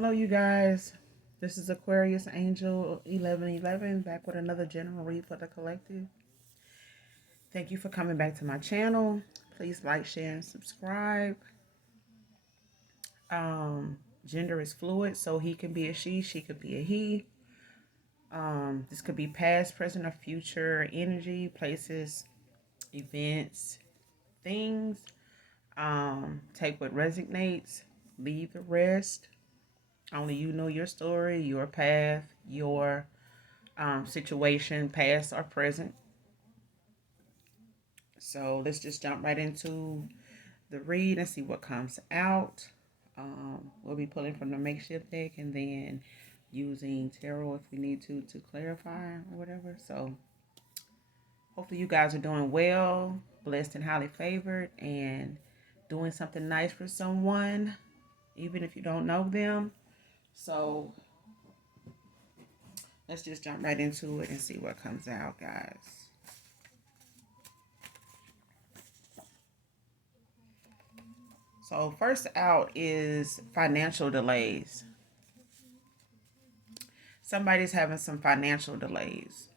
Hello, you guys. This is Aquarius Angel 1111 back with another general read for the collective. Thank you for coming back to my channel. Please like, share, and subscribe. Um, Gender is fluid, so he can be a she could be a he. This could be past, present, or future energy, places, events, things. Take what resonates, leave the rest. Only you know your story, your path, your situation, past or present. So let's just jump right into the read and see what comes out. We'll be pulling from the makeshift deck and then using tarot if we need to clarify or whatever. So hopefully you guys are doing well, blessed and highly favored, and doing something nice for someone, even if you don't know them. So let's just jump right into it and see what comes out, guys. So first out is financial delays. Somebody's having some financial delays.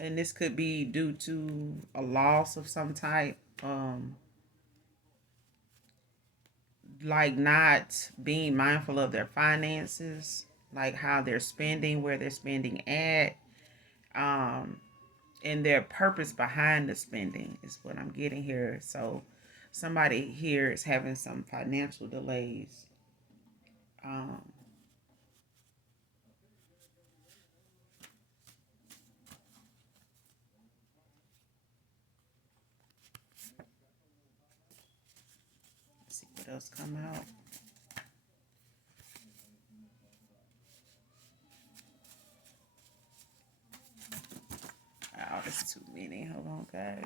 And this could be due to a loss of some type. Like not being mindful of their finances, like how they're spending, where they're spending at, and their purpose behind the spending is what I'm getting here. So somebody here is having some financial delays. Um, let's see what else come out. Oh, that's too many. Hold on, guys.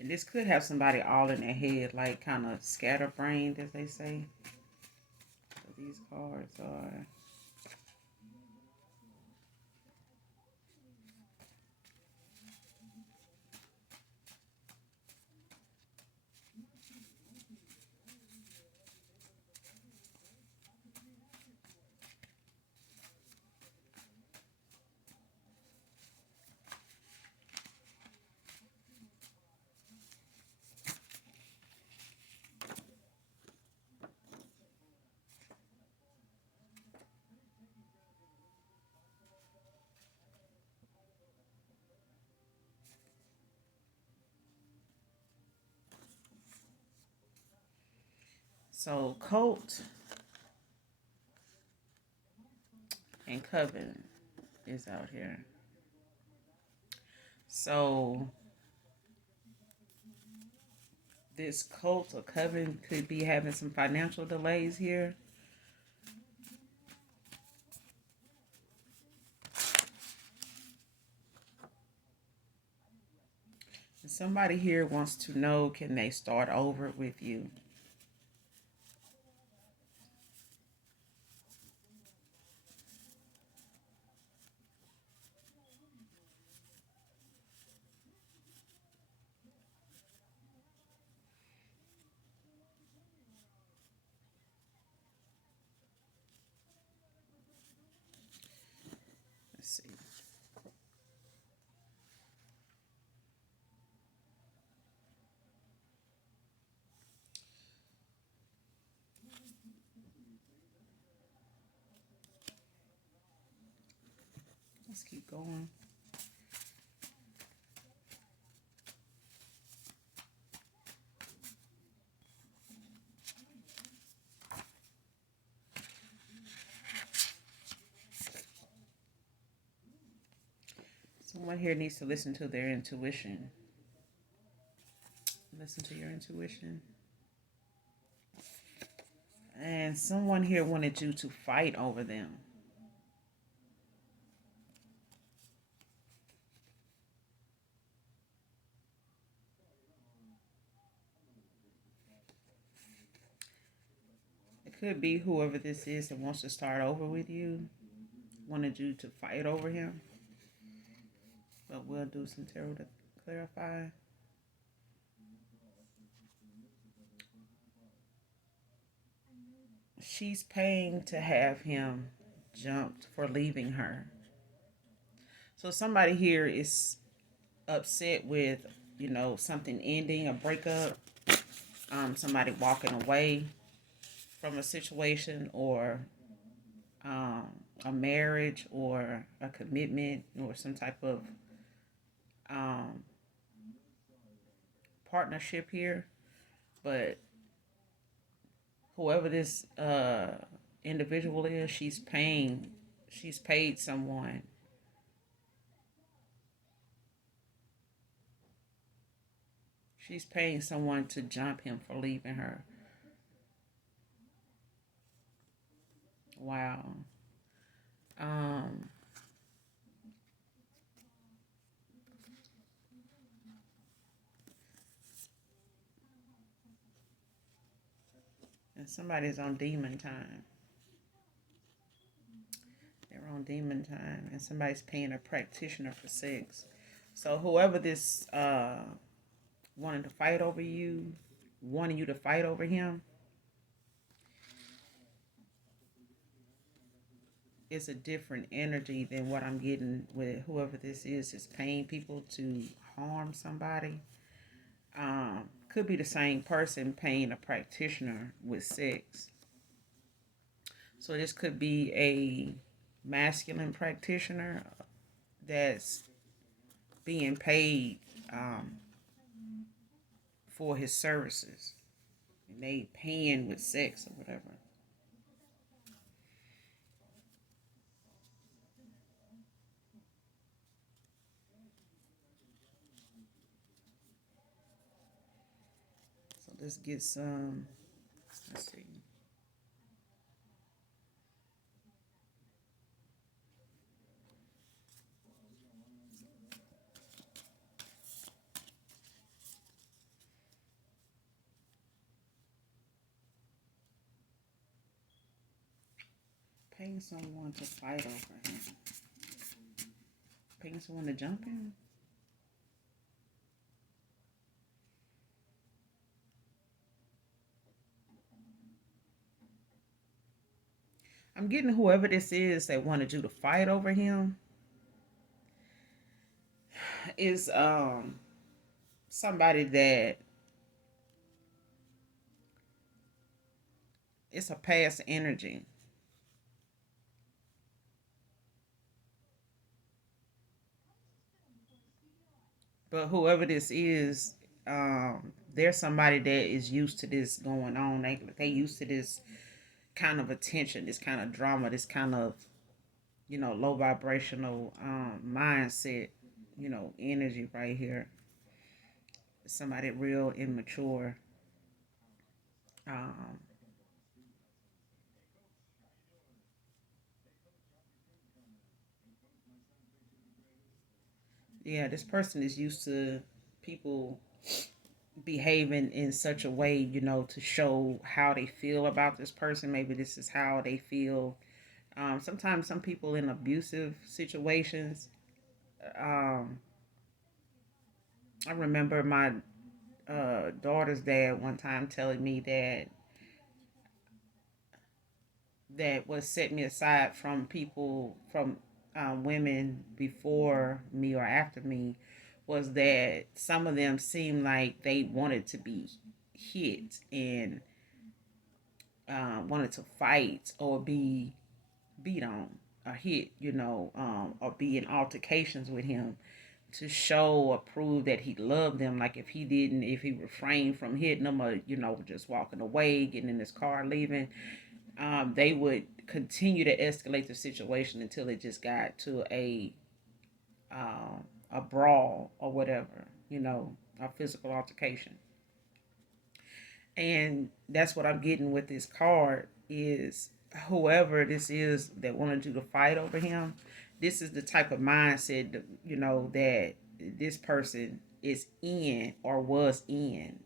And this could have somebody all in their head, like kind of scatterbrained, as they say. So these cards are. So Colt and Coven is out here. So this Colt or Coven could be having some financial delays here. And somebody here wants to know, can they start over with you? Let's see. Let's keep going. Someone here needs to listen to their intuition. Listen to your intuition. And someone here wanted you to fight over them. Could be whoever this is that wants to start over with you, wanted you to fight over him. But we'll do some tarot to clarify. She's paying to have him jumped for leaving her. So somebody here is upset with, something ending, a breakup, somebody walking away from a situation, or um, a marriage, or a commitment, or some type of um, partnership here. But whoever this individual is, she's paid someone. She's paying someone to jump him for leaving her. Wow. Um, and somebody's on demon time. They're on demon time, and somebody's paying a practitioner for sex. So whoever this wanted to fight over you, wanting you to fight over him, is a different energy than what I'm getting with whoever this is paying people to harm somebody. Could be the same person paying a practitioner with sex. So this could be a masculine practitioner that's being paid um, for his services. And they paying with sex or whatever. So let's get some. Let's see. Paying someone to fight over him. Paying someone to jump him. I'm getting whoever this is that wanted you to fight over him is somebody that it's a past energy. But whoever this is, there's somebody that is used to this going on. They used to this kind of attention, this kind of drama, this kind of low vibrational mindset, energy right here. Somebody real immature. Um, yeah, this person is used to people behaving in such a way, to show how they feel about this person. Maybe this is how they feel. Sometimes some people in abusive situations. Um, I remember my daughter's dad one time telling me that was set me aside from people, from women before me or after me, was that some of them seemed like they wanted to be hit, and wanted to fight or be beat on or hit, or be in altercations with him to show or prove that he loved them. Like if he refrained from hitting them, or just walking away, getting in his car, leaving, they would continue to escalate the situation until it just got to a brawl or whatever, a physical altercation. And that's what I'm getting with this card is whoever this is that wanted you to fight over him. This is the type of mindset that this person is in or was in.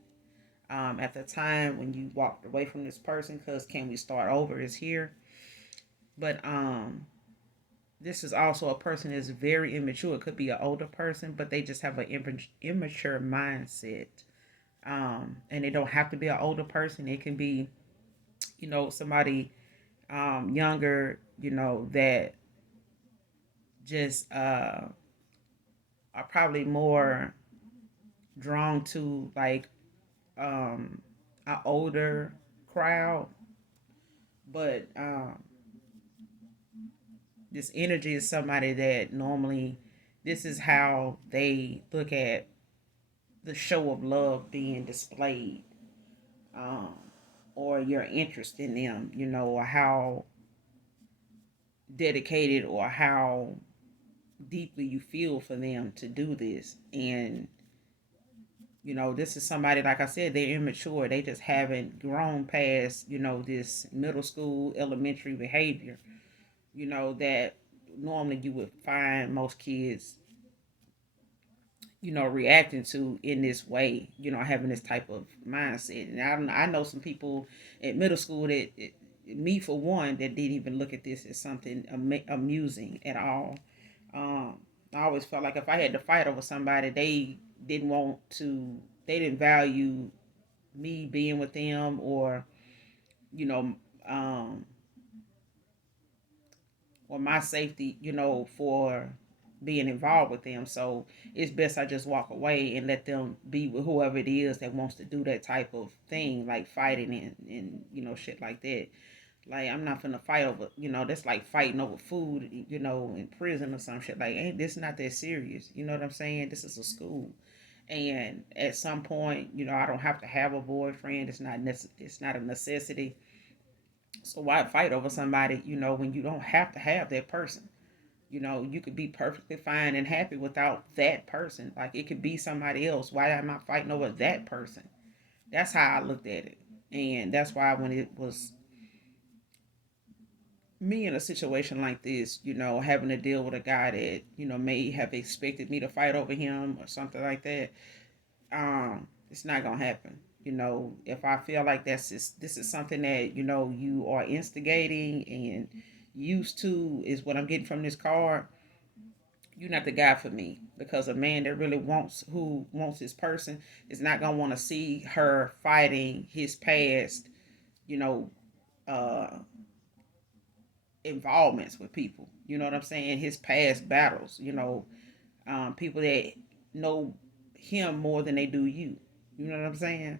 At the time when you walked away from this person, because can we start over is here. But this is also a person that's very immature. It could be an older person, but they just have an immature mindset. And it don't have to be an older person. It can be, somebody younger, that just are probably more drawn to like an older crowd. But this energy is somebody that normally this is how they look at the show of love being displayed, um, or your interest in them, or how dedicated or how deeply you feel for them to do this. And this is somebody, like I said, they're immature. They just haven't grown past, this middle school, elementary behavior, that normally you would find most kids, reacting to in this way, having this type of mindset. And I know some people at middle school that, me for one, that didn't even look at this as something amusing at all. Um, I always felt like if I had to fight over somebody, didn't want to, they didn't value me being with them, or, you know, um, or my safety, for being involved with them. So it's best I just walk away and let them be with whoever it is that wants to do that type of thing, like fighting and shit like that. Like, I'm not gonna fight over, that's like fighting over food, in prison or some shit. Like, ain't this not that serious? You know what I'm saying? This is a school. And at some point, I don't have to have a boyfriend. It's not a necessity. So why fight over somebody, when you don't have to have that person? You could be perfectly fine and happy without that person. Like, it could be somebody else. Why am I fighting over that person? That's how I looked at it. And that's why when it was me in a situation like this, having to deal with a guy that, may have expected me to fight over him or something like that, it's not gonna happen. If I feel like this is something that, you are instigating and used to, is what I'm getting from this card, you're not the guy for me. Because a man that really wants his person is not gonna want to see her fighting his past, you know, uh involvements with people. You know what I'm saying? His past battles. People that know him more than they do you. You know what I'm saying?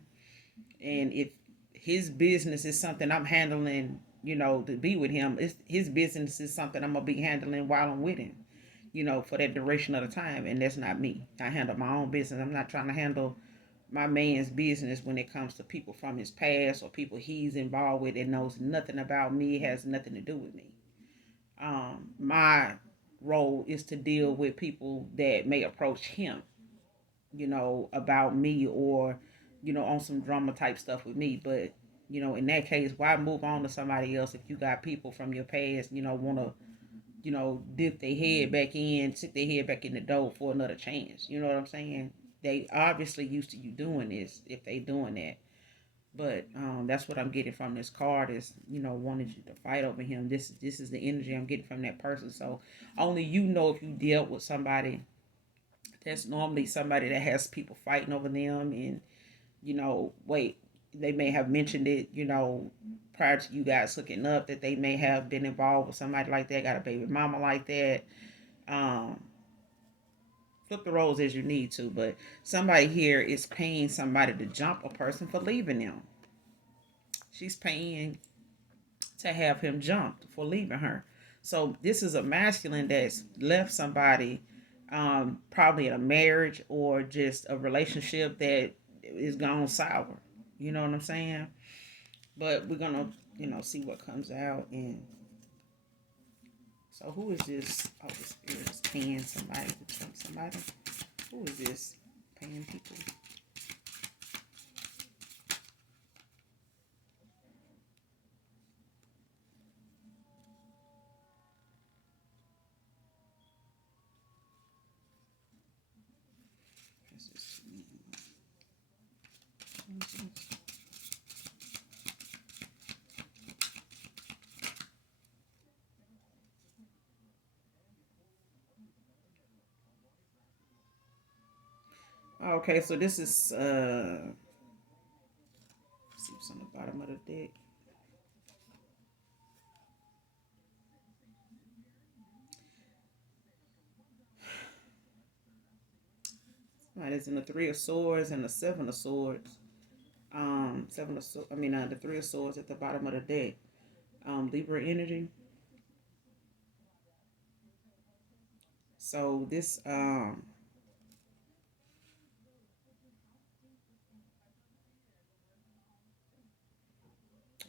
And if his business is something I'm handling, to be with him, his business is something I'm gonna be handling while I'm with him. For that duration of the time, and that's not me. I handle my own business. I'm not trying to handle my man's business when it comes to people from his past or people he's involved with that knows nothing about me, has nothing to do with me. My role is to deal with people that may approach him, about me, or, on some drama type stuff with me. But, in that case, why move on to somebody else if you got people from your past, want to, dip their head back in, stick their head back in the door for another chance. You know what I'm saying? They obviously used to you doing this if they doing that. But that's what I'm getting from this card is, wanted you to fight over him. This is the energy I'm getting from that person. So only if you dealt with somebody that's normally somebody that has people fighting over them, and wait, they may have mentioned it, prior to you guys hooking up, that they may have been involved with somebody like that, got a baby mama like that. Um, Flip the roles as you need to, but somebody here is paying somebody to jump a person for leaving them. She's paying to have him jumped for leaving her. So this is a masculine that's left somebody, probably in a marriage or just a relationship that is gone sour. You know what I'm saying? But we're gonna, see what comes out. And so, who is this? Oh, the spirit is paying somebody to jump somebody. Who is this paying people? Is this Okay, so this is let's see what's on the bottom of the deck. Right, it's in the Three of Swords and the Seven of Swords. Seven of Swords. I mean, the Three of Swords at the bottom of the deck. Libra energy. So this and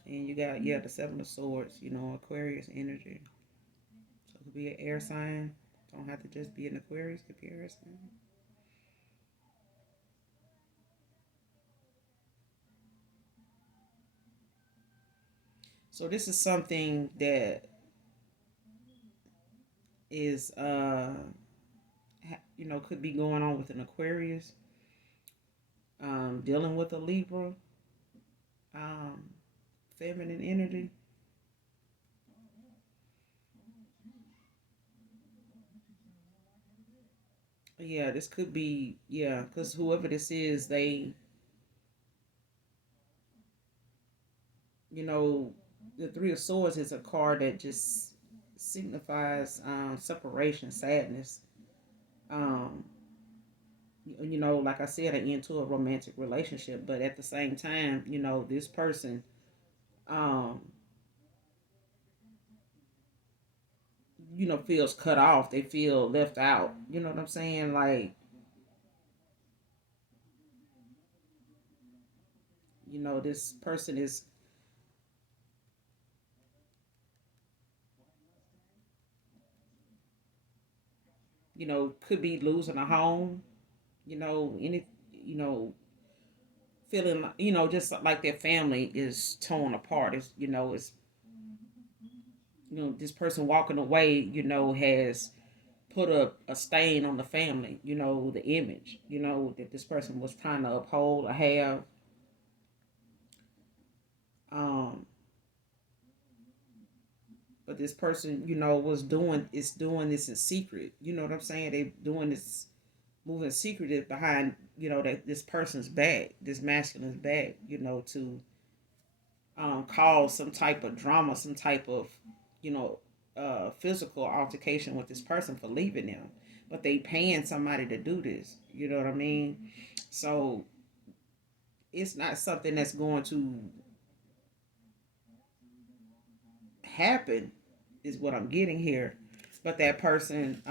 you got, yeah, the Seven of Swords. You know, Aquarius energy. So it could be an air sign. Don't have to just be an Aquarius. It could be an air sign. So this is something that is you know, could be going on with an Aquarius, dealing with a Libra, um, feminine energy. Yeah, this could be, yeah, because whoever this is, they, you know, the Three of Swords is a card that just signifies separation, sadness. Um, you know, like I said, an end to a romantic relationship, but at the same time, you know, this person, um, you know, feels cut off. They feel left out. You know what I'm saying? Like, you know, this person is, you know, could be losing a home. You know, you know, feeling, you know, just like their family is torn apart. It's, you know, it's, you know, this person walking away, you know, has put a stain on the family, you know, the image, you know, that this person was trying to uphold or have. Um, but this person, you know, is doing this in secret. You know what I'm saying? They doing this, moving secretive behind, you know, that this person's back, this masculine's back, you know, to cause some type of drama, some type of, you know, physical altercation with this person for leaving them. But they paying somebody to do this. You know what I mean? So it's not something that's going to happen, is what I'm getting here. But that person,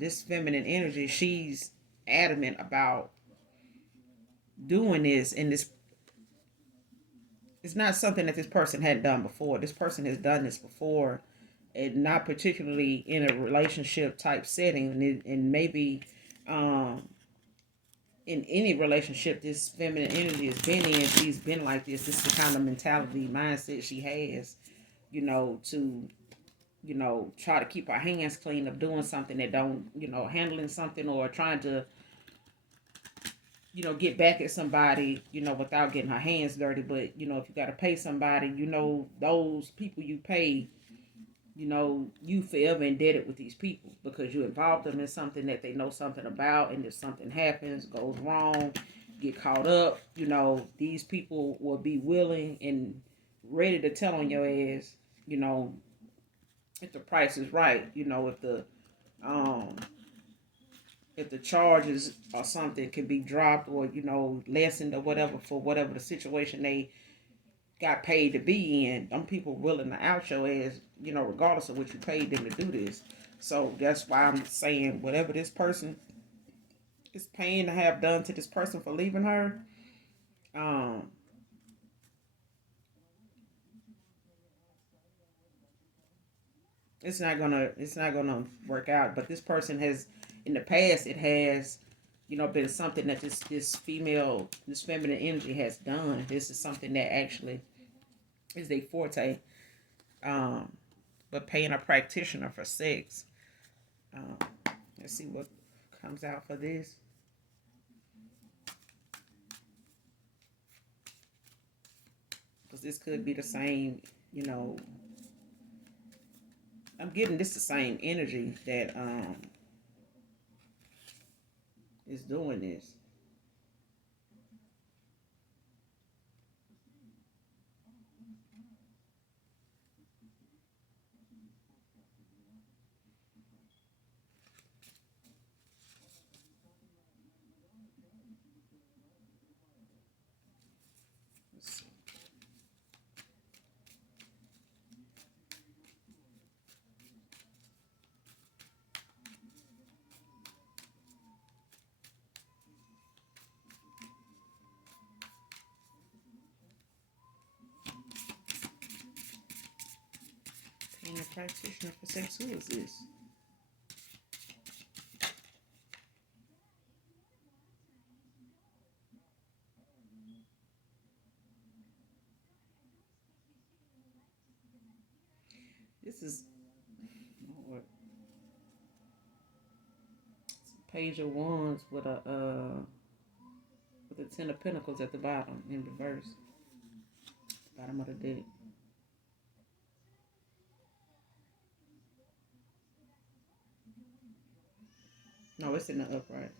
this feminine energy, she's adamant about doing this, and this, it's not something that this person hadn't done before. This person has done this before, and not particularly in a relationship type setting, and maybe um, in any relationship this feminine energy has been in, she's been like this. This is the kind of mentality, mindset she has, you know, to, you know, try to keep her hands clean of doing something that don't, you know, handling something or trying to, you know, get back at somebody, you know, without getting her hands dirty. But, you know, if you got to pay somebody, you know, those people you pay, you know, you forever indebted with these people because you involved them in something that they know something about. And if something happens, goes wrong, get caught up, you know, these people will be willing and ready to tell on your ass, you know, if the price is right, you know, um, if the charges or something can be dropped or, you know, lessened or whatever for whatever the situation they got paid to be in, them people willing to out your ass, you know, regardless of what you paid them to do this. So that's why I'm saying whatever this person is paying to have done to this person for leaving her, um, it's not gonna work out. But this person has, in the past, it has, you know, been something that this feminine energy has done. This is something that actually is a forte. Um, but paying a practitioner for sex. Um, let's see what comes out for this. Because this could be the same, you know, I'm getting this the same energy that is doing this. And a practitioner for sex. Who is this? This is Lord, Page of Wands with the Ten of Pentacles at the bottom in reverse. Bottom of the deck. No, it's in the upright.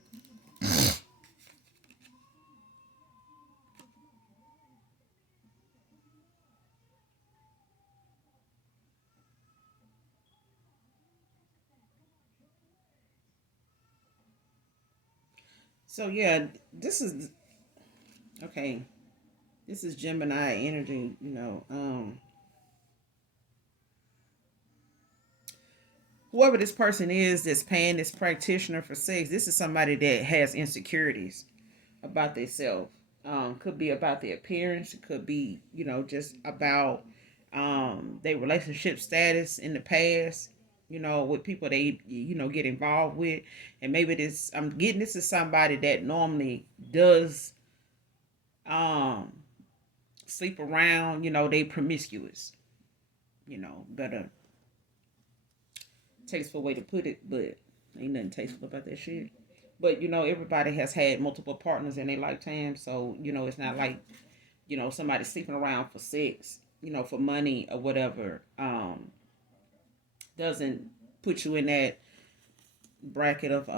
So yeah, this is okay. This is Gemini energy, whoever this person is that's paying this practitioner for sex, this is somebody that has insecurities about themselves. Could be about their appearance. It could be, just about their relationship status in the past. With people they get involved with, and maybe I'm getting this is somebody that normally does um sleep around. They promiscuous. Better tasteful way to put it, but ain't nothing tasteful about that shit. But everybody has had multiple partners in their lifetime, so it's not like somebody sleeping around for sex, for money or whatever. Doesn't put you in that bracket of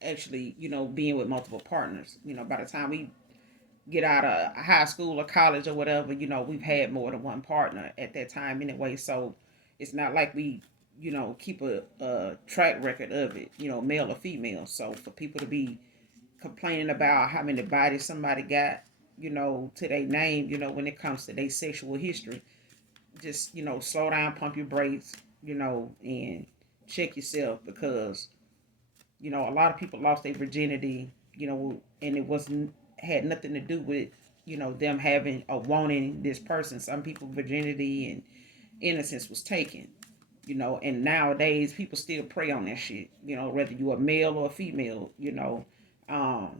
actually being with multiple partners. By the time we get out of high school or college or whatever, we've had more than one partner at that time anyway. So it's not like we, keep a track record of it, male or female. So for people to be complaining about how many bodies somebody got, to their name, when it comes to their sexual history, just, slow down, pump your brakes, and check yourself because a lot of people lost their virginity, and it wasn't had nothing to do with them having or wanting this person. Some people virginity and innocence was taken, and nowadays people still prey on that shit. Whether you a male or a female, um,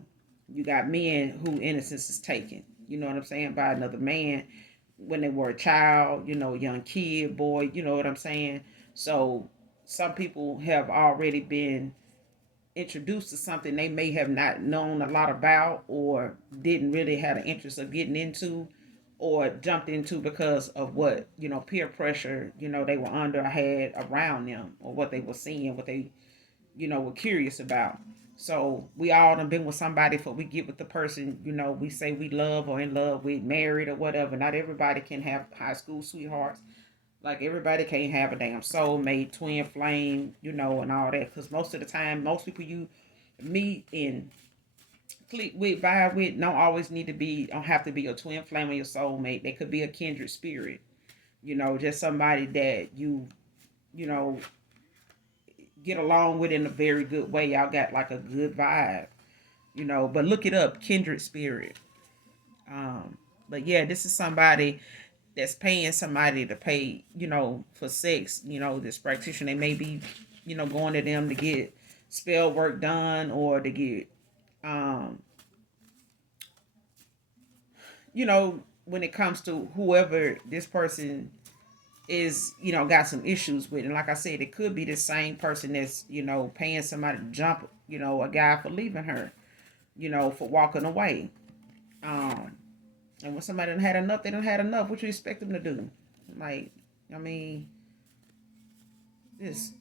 you got men who innocence is taken. You know what I'm saying, by another man when they were a child, a young kid, boy. You know what I'm saying. So some people have already been introduced to something they may have not known a lot about or didn't really have an interest of getting into or jumped into because of what peer pressure they were under or had around them or what they were seeing, what they were curious about. So we all done been with somebody for we get with the person we say we love or in love with, married or whatever. Not everybody can have high school sweethearts. Like everybody can't have a damn soulmate, twin flame, and all that. Because most of the time, most people you meet and click with, vibe with, don't have to be a twin flame or your soulmate. They could be a kindred spirit. Just somebody that you know, get along with in a very good way. Y'all got like a good vibe. But look it up, kindred spirit. But yeah, this is somebody that's paying somebody to pay, for sex, this practitioner. They may be, going to them to get spell work done or to get, um, when it comes to whoever this person is, got some issues with. And like I said, it could be the same person that's, paying somebody to jump, a guy for leaving her, for walking away. Um, and when somebody done had enough, they done had enough. What you expect them to do? Like, I mean, just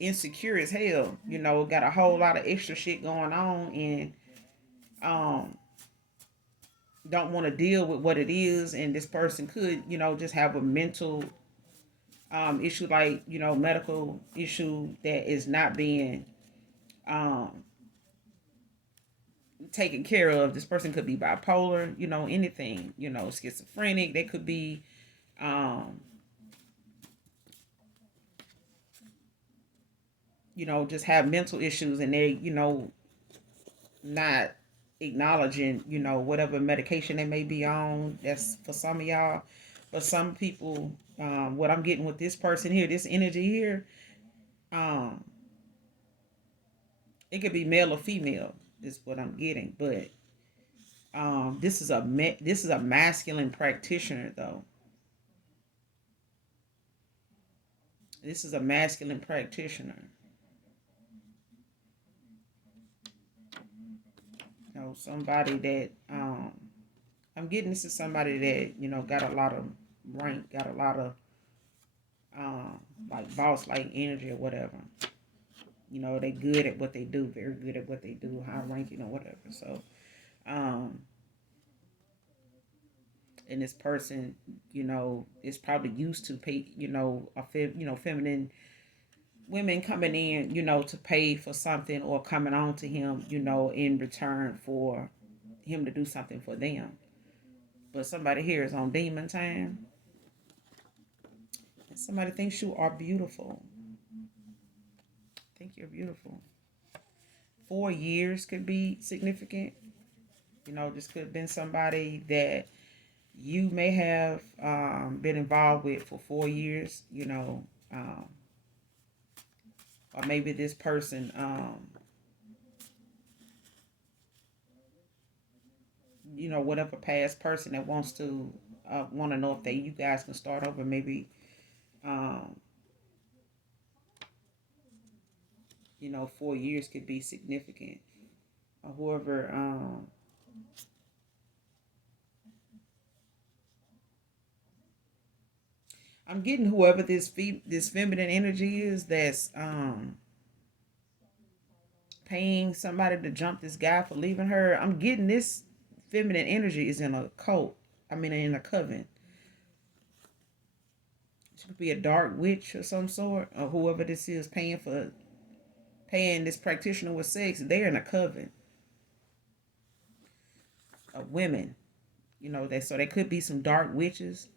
insecure as hell. Got a whole lot of extra shit going on, and um, don't want to deal with what it is. And this person could, just have a mental issue, like medical issue that is not being um taken care of. This person could be bipolar, anything, schizophrenic. They could be um just have mental issues, and they, not acknowledging, whatever medication they may be on. That's for some of y'all. But some people, what I'm getting with this person here, this energy here, um, it could be male or female. Is what I'm getting, but this is a masculine practitioner though. This is a masculine practitioner. You know, somebody that I'm getting. This is somebody that got a lot of rank, got a lot of like boss like energy or whatever. They good at what they do, very good at what they do, high ranking or whatever. So, um, and this person, is probably used to pay, feminine women coming in, to pay for something or coming on to him, in return for him to do something for them. But somebody here is on demon time. And somebody thinks you are beautiful. Think you're beautiful. 4 years could be significant. This could have been somebody that you may have been involved with for 4 years, or maybe this person, whatever past person that wants to want to know if you guys can start over, maybe, um, 4 years could be significant, or whoever, I'm getting whoever this feminine energy is that's paying somebody to jump this guy for leaving her. I'm getting this feminine energy is in a cult. I mean, in a coven. She could be a dark witch or some sort, or whoever this is paying this practitioner with sex. They're in a coven of women. So there could be some dark witches.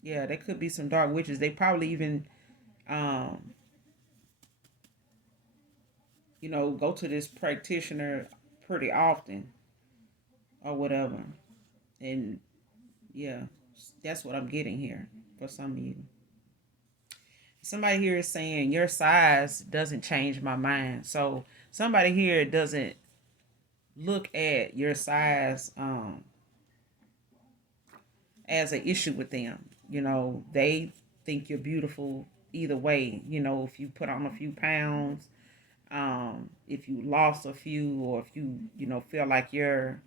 Yeah, there could be some dark witches. They probably even um, go to this practitioner pretty often or whatever. And yeah, that's what I'm getting here for some of you. Somebody here is saying your size doesn't change my mind. So somebody here doesn't look at your size as an issue with them. They think you're beautiful either way. If you put on a few pounds, if you lost a few, or if you feel like if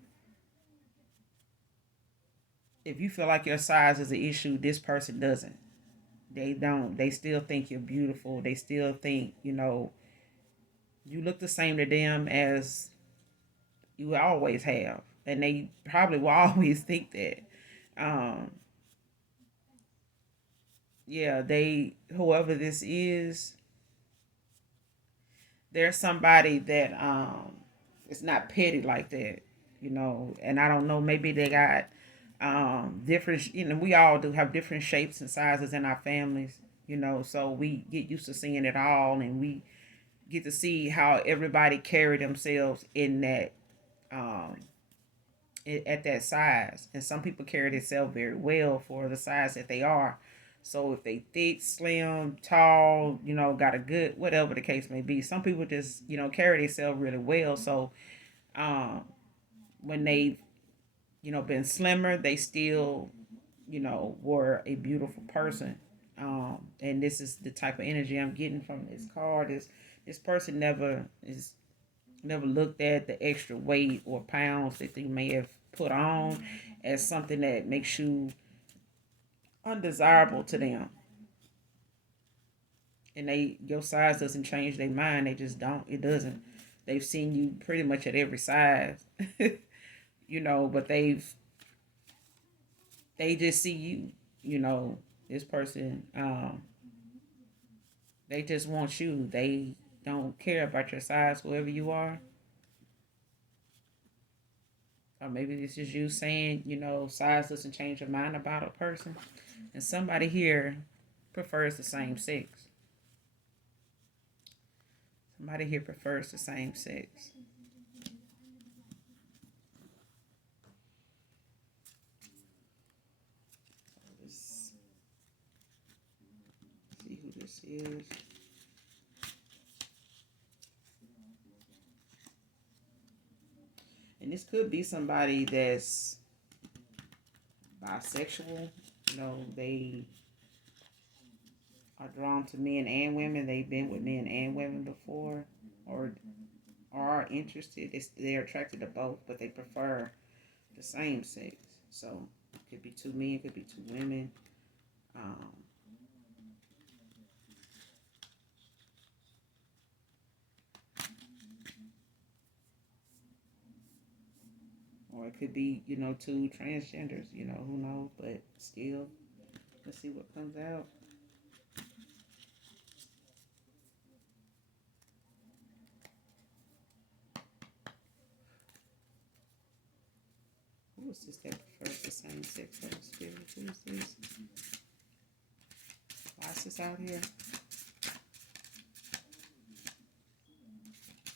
you feel like your size is an issue, this person doesn't. They don't. They still think you're beautiful. They still think you look the same to them as you always have, and they probably will always think that. Um, yeah, whoever this is, there's somebody that it's not petty like that, and I don't know, maybe they got different, we all do have different shapes and sizes in our families, so we get used to seeing it all, and we get to see how everybody carry themselves in that um at that size. And some people carry themselves very well for the size that they are. So if they thick, slim, tall, got a good, whatever the case may be, some people just, carry themselves really well. So um, when they've, been slimmer, they still, were a beautiful person. And this is the type of energy I'm getting from this card. This person never looked at the extra weight or pounds that they may have put on as something that makes you undesirable to them. And your size doesn't change their mind. They just don't. It doesn't. They've seen you pretty much at every size, but they just see you, this person, they just want you. They don't care about your size, whoever you are. Or maybe this is you saying, size doesn't change your mind about a person. And somebody here prefers the same sex. Somebody here prefers the same sex. is. And this could be somebody that's bisexual. You know, they are drawn to men and women. They've been with men and women before, or are interested. They're attracted to both, but they prefer the same sex. So it could be two men, it could be two women. Um, or it could be, two transgenders, who knows, but still, let's see what comes out. Who is this that prefers the same sex as the spirit? Who is this? Why is this out here?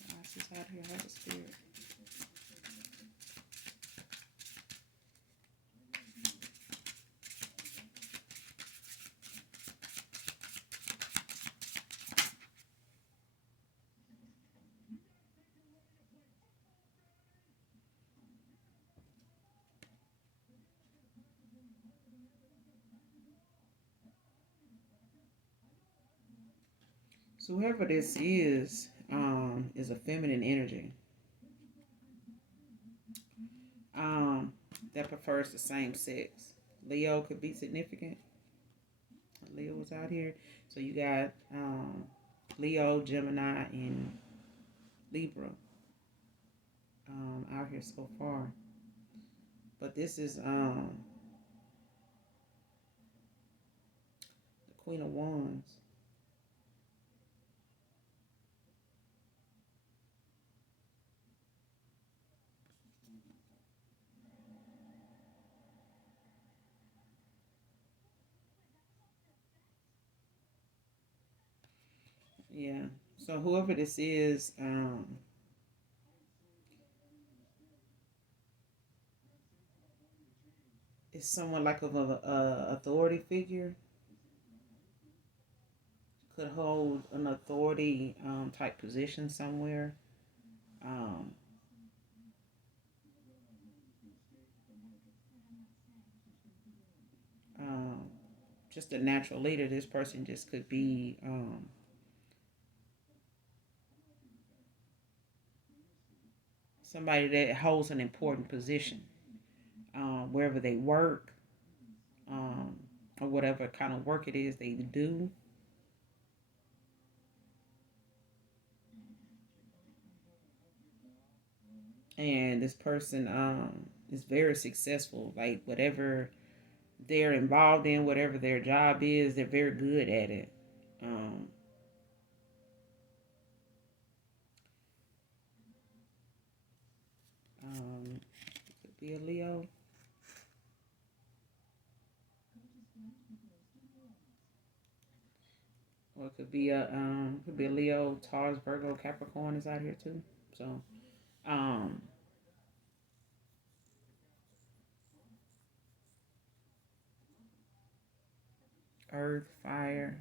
Why is this out here? Have a spirit. So whoever this is a feminine energy. That prefers the same sex. Leo could be significant. Leo was out here. So you got Leo, Gemini, and Libra out here so far. But this is the Queen of Wands. Yeah. So whoever this is someone like of a authority figure. Could hold an authority type position somewhere. Um, um, just a natural leader. This person just could be somebody that holds an important position wherever they work, um, or whatever kind of work it is they do. And this person is very successful. Like whatever they're involved in, whatever their job is, they're very good at it. Um, could be a Leo. Or it could be a Leo, Taurus, Virgo, Capricorn is out here too. So um Earth, fire.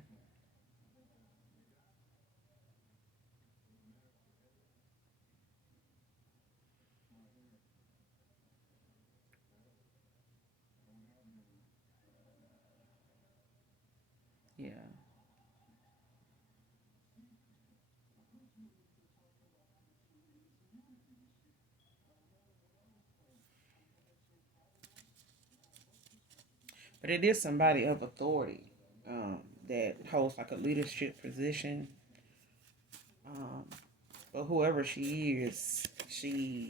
Yeah. But it is somebody of authority that holds like a leadership position. Um, but whoever she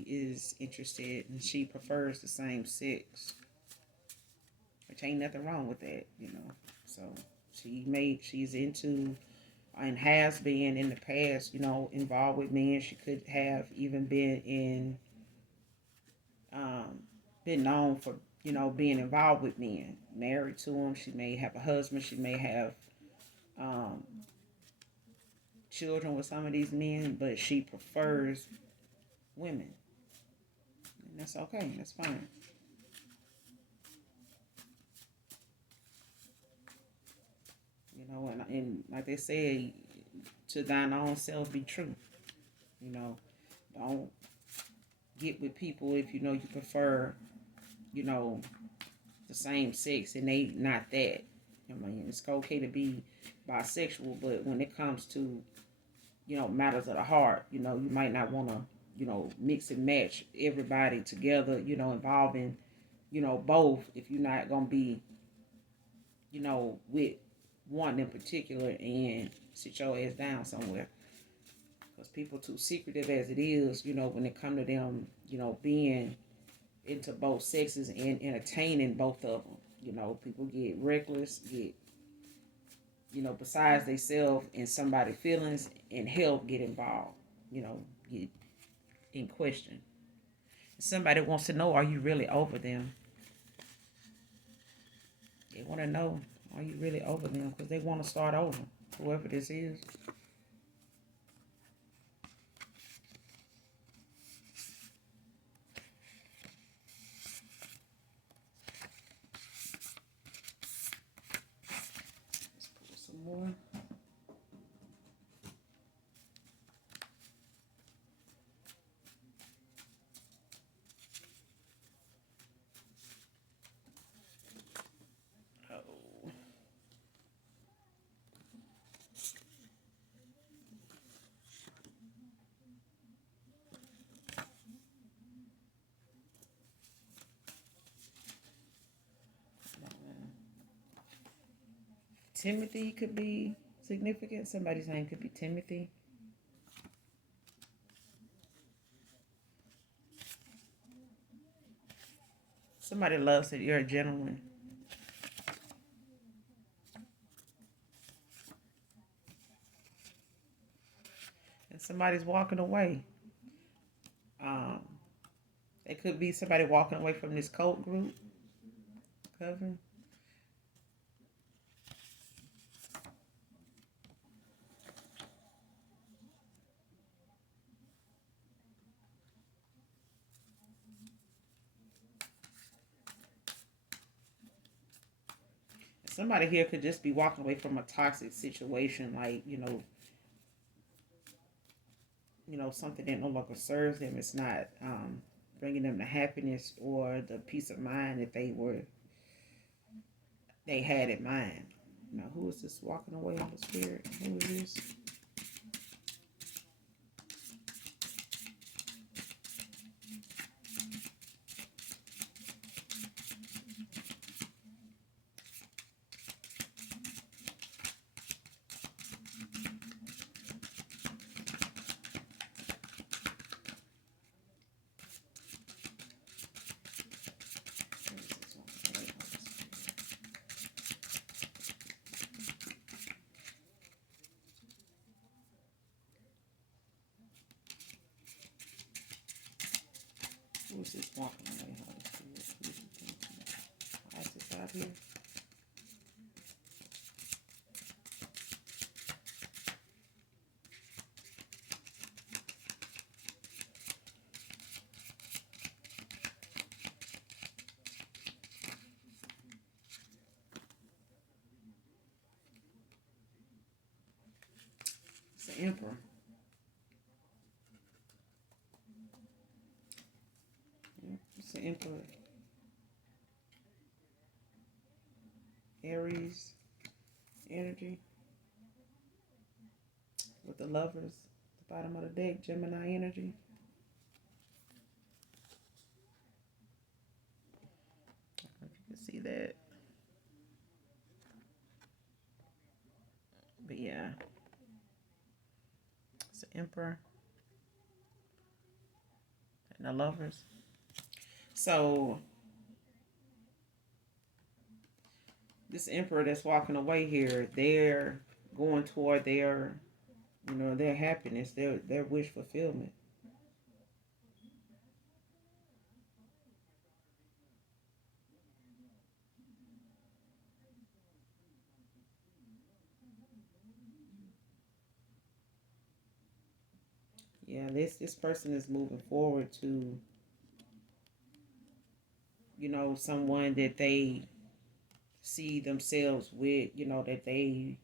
is interested and she prefers the same sex, which ain't nothing wrong with that. So she's into and has been in the past, involved with men. She could have even um, been known for, being involved with men, married to them. She may have a husband. She may have um, children with some of these men, but she prefers women. And that's okay. That's fine. And and like they say, to thine own self be true. You know, don't get with people if you know you prefer, you know, the same sex and they not that. I mean, it's okay to be bisexual, but when it comes to, you know, matters of the heart, you know, you might not want to, you know, mix and match everybody together, you know, involving, you know, both if you're not going to be, you know, with one in particular and sit your ass down somewhere. Because people too secretive as it is, you know, when it come to them, you know, being into both sexes and entertaining both of them. You know, people get reckless, get, you know, besides themselves and somebody's feelings and health get involved, you know, get in question. Somebody wants to know, are you really over them? They want to know, are you really over them? Because they want to start over, whoever this is. Let's pull some more. Oh. Timothy could be significant. Somebody's name could be Timothy. Somebody loves that you're a gentleman. And somebody's walking away. Um, it could be somebody walking away from this cult group coven. Somebody here could just be walking away from a toxic situation, like, you know, something that no longer serves them. It's not bringing them the happiness or the peace of mind that they had in mind. Now, who is this walking away on the spirit? Who is this? Who is this walking away on the spirit? Why is this out here? It's the emperor. Yeah, it's the emperor. Aries energy with the lovers. The bottom of the deck, Gemini energy. I don't know if you can see that. But yeah, it's the emperor and the lovers. So this emperor that's walking away here, they're going toward their, you know, their happiness, their wish fulfillment. Yeah, this person is moving forward to, you know, someone that they see themselves with, you know, that they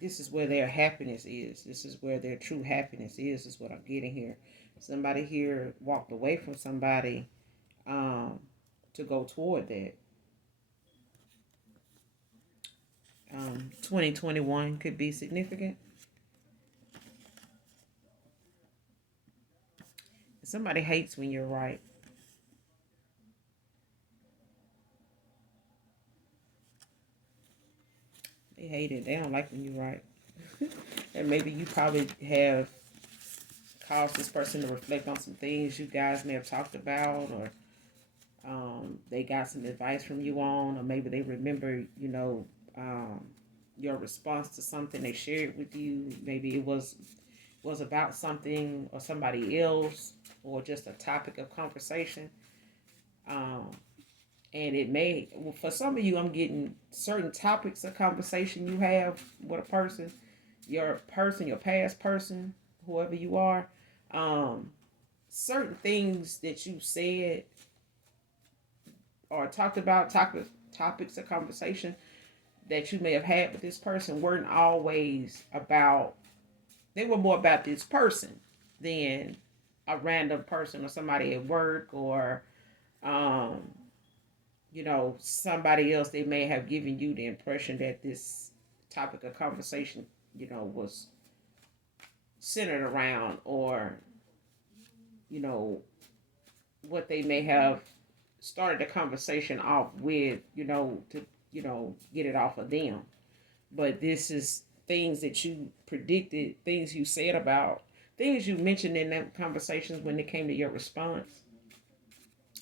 this is where their happiness is. This is where their true happiness is what I'm getting here. Somebody here walked away from somebody um, to go toward that. 2021 could be significant. Somebody hates when you're right. They hate it. They don't like when you're right. And maybe you probably have caused this person to reflect on some things you guys may have talked about, or they got some advice from you on, or maybe they remember, your response to something they shared with you. Maybe it was about something or somebody else, or just a topic of conversation. Um, and it may, for some of you, I'm getting certain topics of conversation you have with a person, your past person, whoever you are. Um, Certain things that you said or talked about, topics of conversation that you may have had with this person weren't always about, they were more about this person than a random person or somebody at work, or um, somebody else. They may have given you the impression that this topic of conversation, was centered around, or, you know, what they may have started the conversation off with, to, get it off of them. But this is things that you predicted, things you said about, things you mentioned in that conversations when it came to your response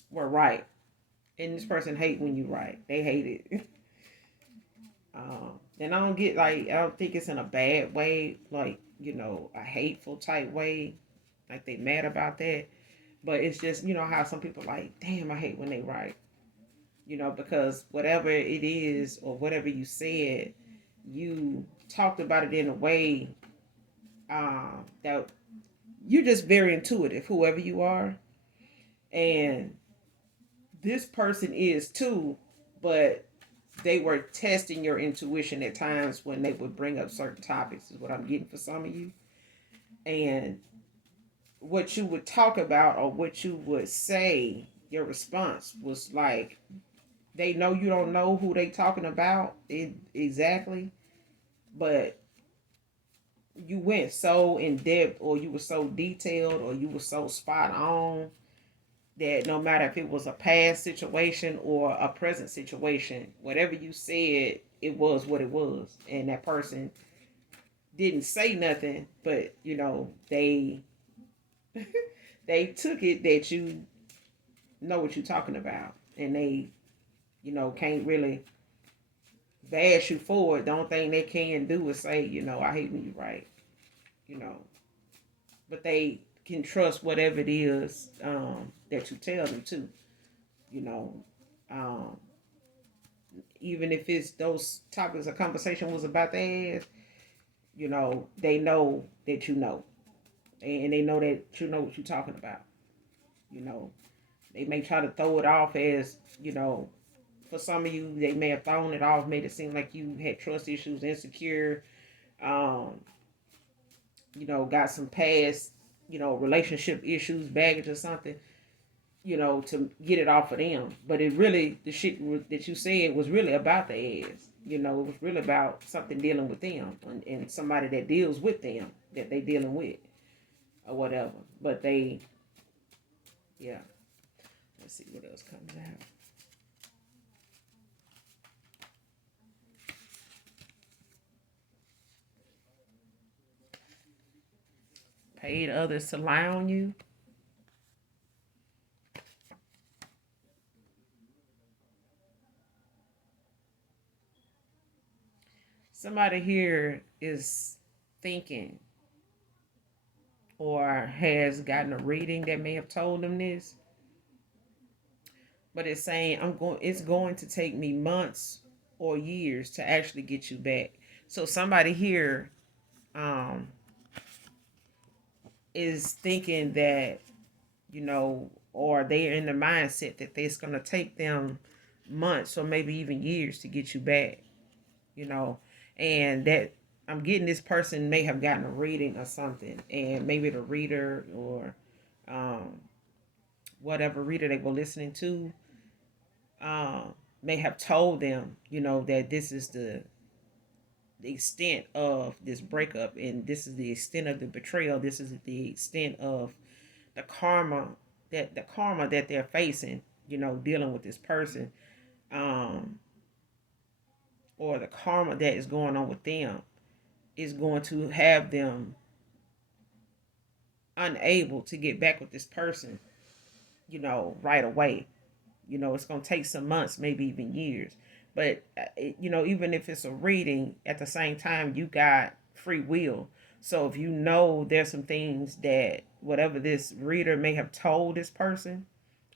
were right. And this person hate when you right. They hate it. And I don't think it's in a bad way, like, a hateful type way, like they mad about that. But it's just, how some people like, damn, I hate when they write. Because whatever it is or whatever you said, you talked about it in a way that you're just very intuitive, whoever you are. And this person is too, but they were testing your intuition at times when they would bring up certain topics, is what I'm getting for some of you. And what you would talk about or what you would say, your response was like, they know you don't know who they talking about exactly, but you went so in depth, or you were so detailed, or you were so spot on, that no matter if it was a past situation or a present situation, whatever you said, it was what it was. And that person didn't say nothing, but they took it that you know what you're talking about, and they can't really bash you for it. The only thing they can do is say, I hate when you write, you know, but they can trust whatever it is that you tell them to, you know. Um, Even if it's those topics of conversation was about their ass, they know that you know. And they know that you know what you're talking about. You know, they may try to throw it off as, for some of you, they may have thrown it off, made it seem like you had trust issues, insecure, um, got some past, relationship issues, baggage or something, to get it off of them. But it really, the shit that you said was really about the ass. It was really about something dealing with them, and somebody that deals with them, that they dealing with or whatever. But they, yeah. Let's see what else comes out. Paid others to lie on you. Somebody here is thinking or has gotten a reading that may have told them this, but it's saying it's going to take me months or years to actually get you back. So somebody here um is thinking that, or they're in the mindset that it's going to take them months or maybe even years to get you back, you know, and that I'm getting this person may have gotten a reading or something, and maybe the reader or um, whatever reader they were listening to may have told them, that this is the extent of this breakup, and this is the extent of the betrayal. This is the extent of the karma that they're facing, dealing with this person, um, or the karma that is going on with them is going to have them unable to get back with this person, right away. It's going to take some months, maybe even years. But, even if it's a reading, at the same time, you got free will. So if there's some things that whatever this reader may have told this person,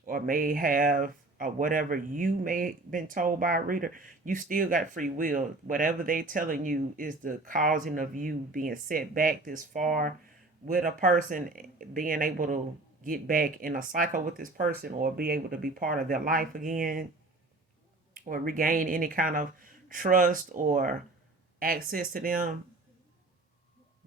or may have, or whatever you may have been told by a reader, you still got free will. Whatever they telling you is the causing of you being set back this far with a person, being able to get back in a cycle with this person, or be able to be part of their life again, or regain any kind of trust or access to them.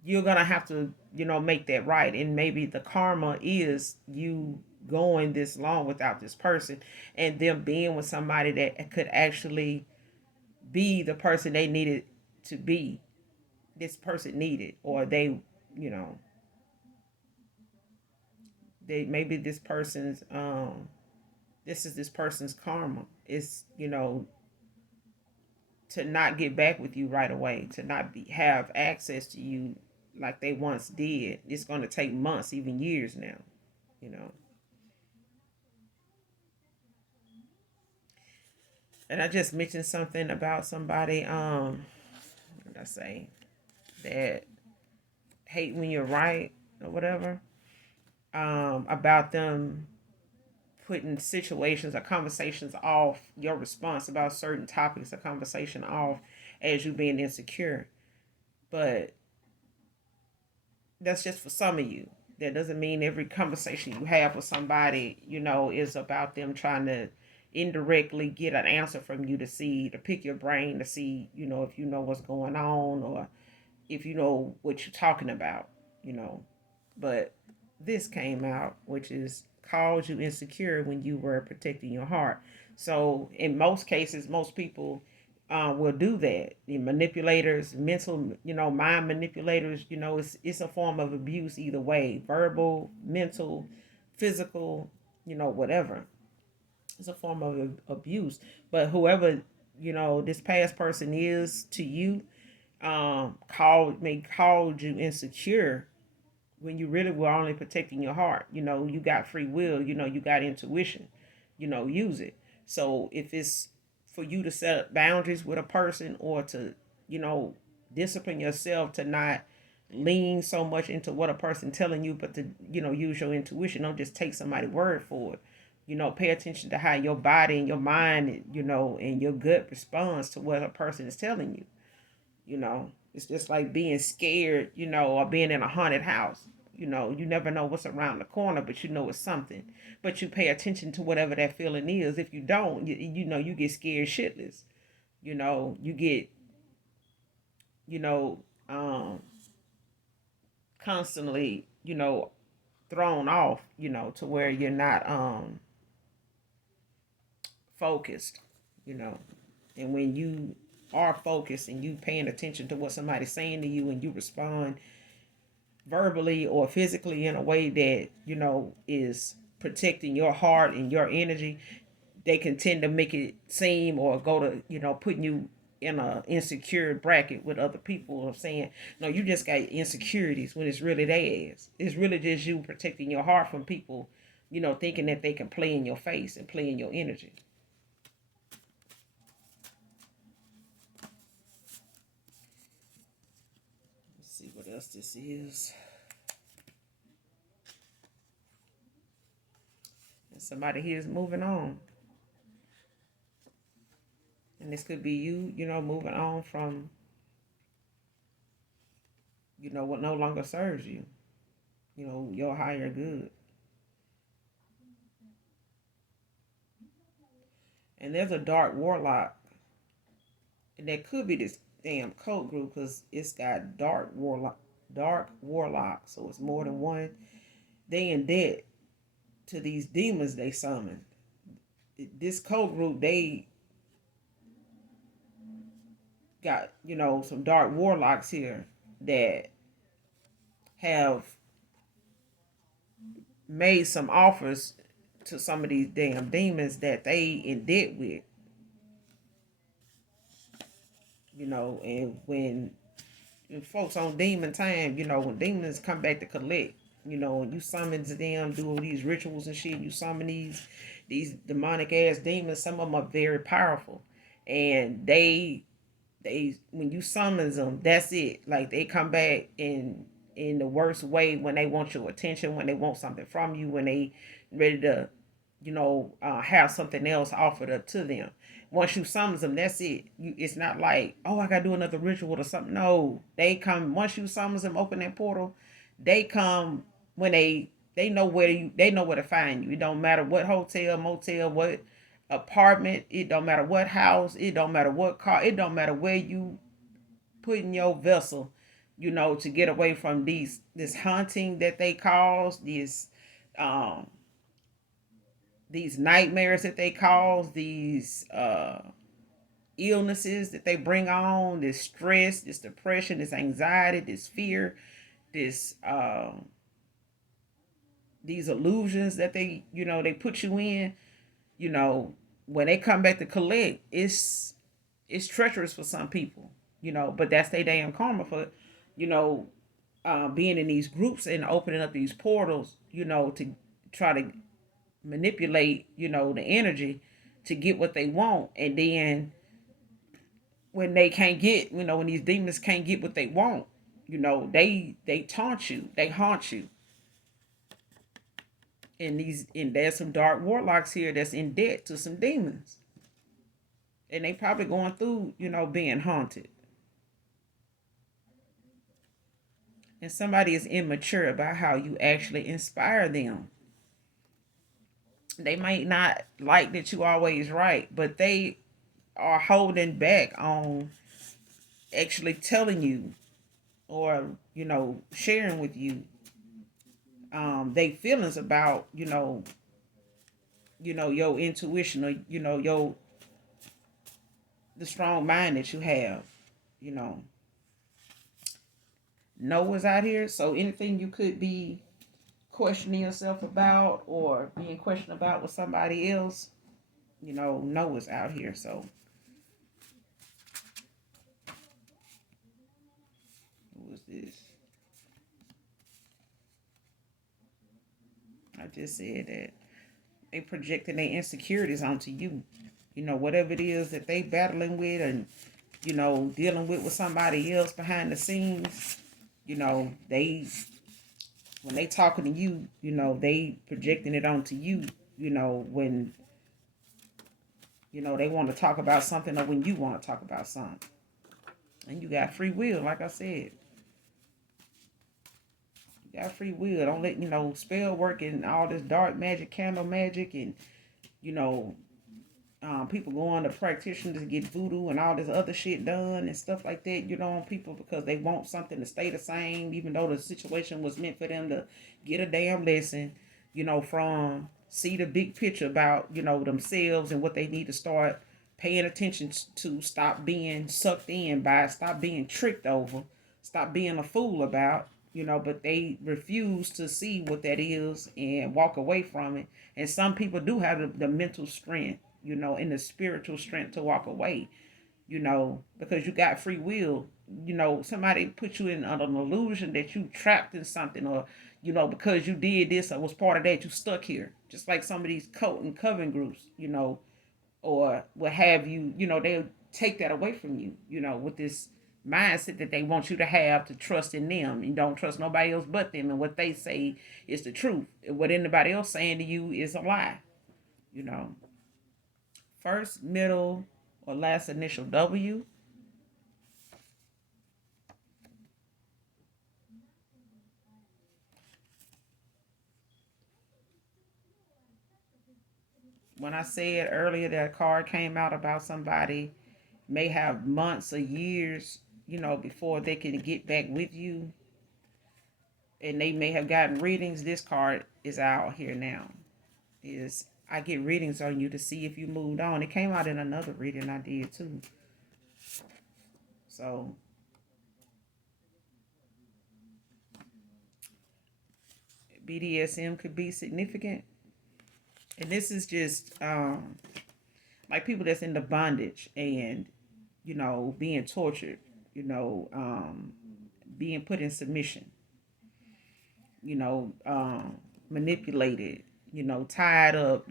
You're gonna have to, make that right. And maybe the karma is you going this long without this person, and them being with somebody that could actually be the person they needed to be. This person needed, or you know, they maybe this is this person's karma. It's, to not get back with you right away, to not have access to you like they once did. It's going to take months, even years now, you know. And I just mentioned something about somebody, what did I say, that hate when you're right or whatever, about them putting situations or conversations off, your response about certain topics or conversation off as you being insecure. But that's just for some of you. That doesn't mean every conversation you have with somebody, is about them trying to indirectly get an answer from you, to pick your brain, to see, if you know what's going on, or if you know what you're talking about, you know. But this came out, which is called you insecure when you were protecting your heart. So in most cases, most people will do that. The manipulators, mental, mind manipulators, it's a form of abuse either way, verbal, mental, physical, whatever. It's a form of abuse. But whoever, this past person is to you, called you insecure when you really were only protecting your heart. You got free will, you got intuition, use it. So if it's for you to set boundaries with a person, or to, you know, discipline yourself to not lean so much into what a person telling you, but to, use your intuition. Don't just take somebody's word for it. Pay attention to how your body and your mind, and your gut responds to what a person is telling you. It's just like being scared, or being in a haunted house. You never know what's around the corner, but you know it's something. But you pay attention to whatever that feeling is. If you don't, you get scared shitless. You get, you know, um, constantly, thrown off, to where you're not focused, you know. And when you are focused and you paying attention to what somebody's saying to you, and you respond verbally or physically in a way that, is protecting your heart and your energy, they can tend to make it seem, or go to, putting you in a insecure bracket with other people, of saying, no, you just got insecurities, when it's really theirs. It's really just you protecting your heart from people, thinking that they can play in your face and play in your energy. Let's see what else this is. And somebody here is moving on. And this could be you, moving on from, what no longer serves you, your higher good. And there's a dark warlock. And that could be this, damn cult group because it's got dark warlock, so it's more than one. They in debt to these demons they summon. This cult group, they got, some dark warlocks here that have made some offers to some of these damn demons that they in debt with, and when folks on demon time, when demons come back to collect, and you summon them, do all these rituals and shit, you summon these demonic ass demons, some of them are very powerful. And they when you summons them, that's it. Like they come back in the worst way when they want your attention, when they want something from you, when they ready to, have something else offered up to them. Once you summons them, that's it. It's not like, oh, I gotta do another ritual or something. No, they come once you summons them, open that portal. They come when they know where to find you. It don't matter what hotel, motel, what apartment. It don't matter what house. It don't matter what car. It don't matter where you put in your vessel. To get away from this hunting that they cause, um these nightmares that they cause, these illnesses that they bring on, this stress, this depression, this anxiety, this fear, this these illusions that they put you in. you know when they come back to collect, it's treacherous for some people. But that's their damn karma for you know being in these groups and opening up these portals, to try to manipulate, the energy to get what they want. And then when they can't get, when these demons can't get what they want, they taunt you, they haunt you. And there's some dark warlocks here that's in debt to some demons. And they probably going through, being haunted. And somebody is immature about how you actually inspire them. They might not like that you always right, but they are holding back on actually telling you, or sharing with you they feelings about your intuition, or your the strong mind that you have. you know Noah's out here, so anything you could be questioning yourself about or being questioned about with somebody else, Noah's out here. So who was this? I just said that they projecting their insecurities onto you. Whatever it is that they battling with, and dealing with somebody else behind the scenes. They when they talking to you, they projecting it onto you. When they want to talk about something, or when you want to talk about something, and you got free will. Like I said, you got free will. Don't let spell work and all this dark magic, candle magic, and you know people going to practitioners to get voodoo and all this other shit done and stuff like that, on people because they want something to stay the same, even though the situation was meant for them to get a damn lesson, from see the big picture about, themselves and what they need to start paying attention to, stop being sucked in by, stop being tricked over, stop being a fool about, but they refuse to see what that is and walk away from it. And some people do have the mental strength, and the spiritual strength to walk away, because you got free will. Somebody put you in an illusion that you trapped in something, or, because you did this or was part of that, you stuck here. Just like some of these cult and coven groups, or what have you, they'll take that away from you, with this mindset that they want you to have to trust in them. You don't trust nobody else but them, and what they say is the truth. What anybody else saying to you is a lie, you know. First, middle, or last initial W. When I said earlier that a card came out about somebody may have months or years, before they can get back with you. And they may have gotten readings. This card is out here now. Is I get readings on you to see if you moved on. It came out in another reading I did too. So BDSM could be significant. And this is just like people that's in the bondage and, being tortured, being put in submission, manipulated, tied up,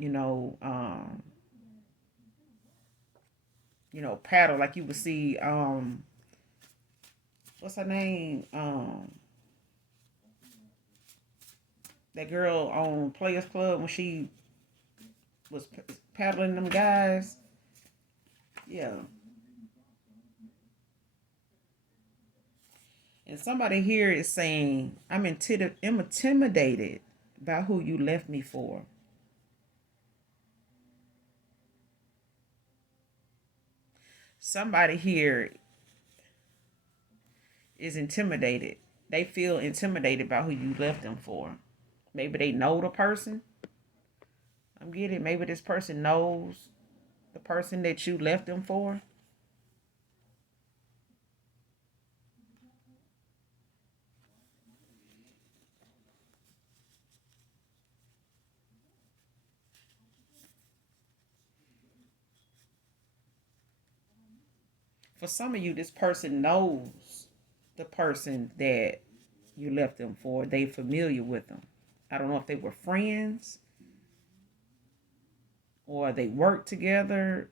paddle like you would see, what's her name? That girl on Players Club when she was paddling them guys. Yeah. And somebody here is saying, I'm intimidated by who you left me for. Somebody here is intimidated. They feel intimidated by who you left them for. Maybe they know the person. I'm getting, maybe this person knows the person that you left them for. For some of you, this person knows the person that you left them for. They familiar with them. I don't know if they were friends or they worked together.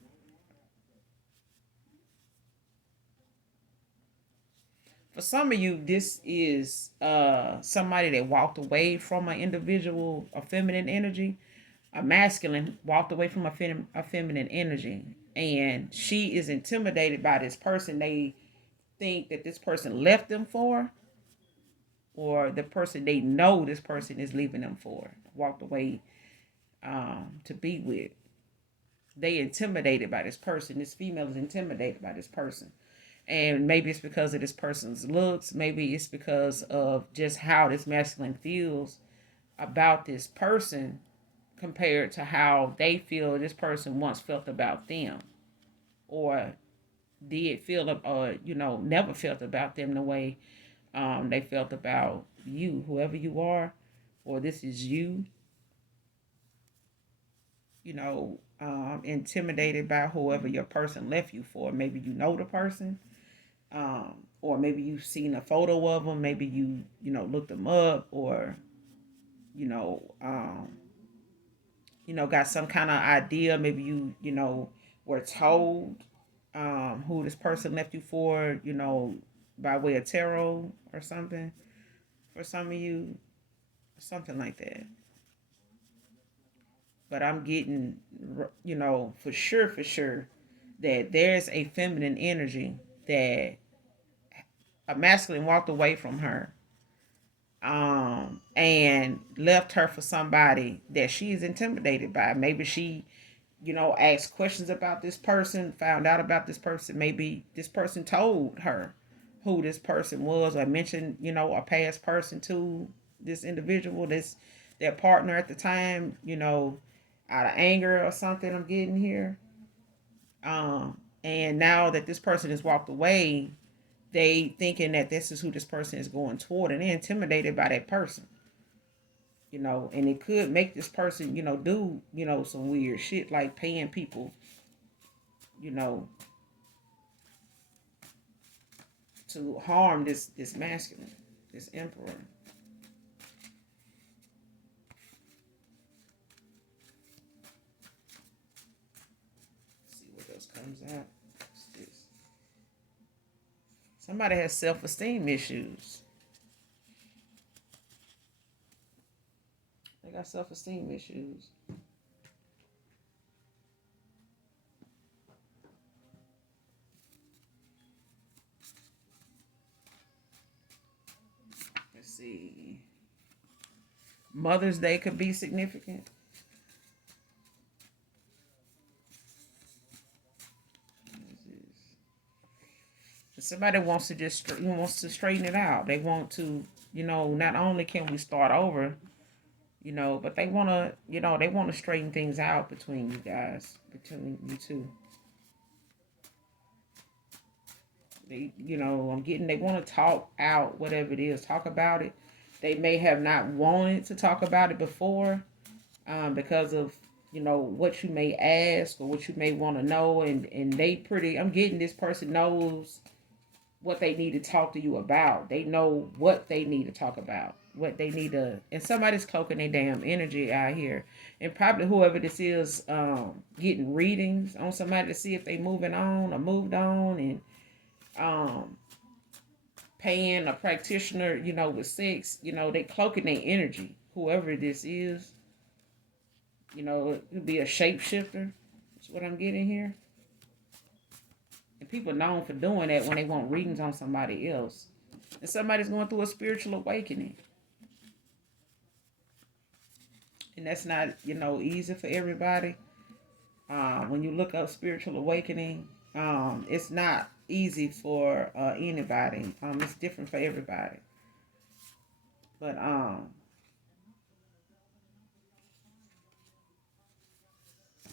For some of you, this is somebody that walked away from an individual, a feminine energy. A masculine walked away from a feminine energy. And she is intimidated by this person. They think that this person left them for, or the person they know this person is leaving them for, walked away to be with. They intimidated by this person. This female is intimidated by this person. And maybe it's because of this person's looks. Maybe it's because of just how this masculine feels about this person compared to how they feel this person once felt about them, or did feel, or never felt about them the way they felt about you, whoever you are, or this is you. Intimidated by whoever your person left you for. Maybe you know the person, or maybe you've seen a photo of them. Maybe you looked them up, or got some kind of idea. Maybe you were told who this person left you for, by way of tarot or something. For some of you, something like that. But I'm getting, for sure, that there's a feminine energy that a masculine walked away from her, and left her for somebody that she's intimidated by. Maybe she, asked questions about this person, found out about this person. Maybe this person told her who this person was, or mentioned, a past person to this individual, their partner at the time, out of anger or something. I'm getting here. And now that this person has walked away, they thinking that this is who this person is going toward, and they're intimidated by that person. And it could make this person, do, some weird shit like paying people, to harm this masculine, this emperor. Let's see what else comes out. What's this? Somebody has self-esteem issues. They got self-esteem issues. Let's see. Mother's Day could be significant. What is this? Somebody wants to wants to straighten it out. They want to, not only can we start over, but they want to, they want to straighten things out between you guys, between you two. I'm getting, they want to talk out whatever it is, talk about it. They may have not wanted to talk about it before, because of, what you may ask or what you may want to know. And I'm getting, this person knows what they need to talk to you about. They know what they need to talk about, what they need to, and somebody's cloaking their damn energy out here. And probably whoever this is, getting readings on somebody to see if they moving on or moved on, and um, paying a practitioner, with sex, they cloaking their energy. Whoever this is, it could be a shapeshifter. That's what I'm getting here. And people known for doing that when they want readings on somebody else. And somebody's going through a spiritual awakening. And that's not, easy for everybody. When you look up spiritual awakening, it's not easy for anybody. It's different for everybody. But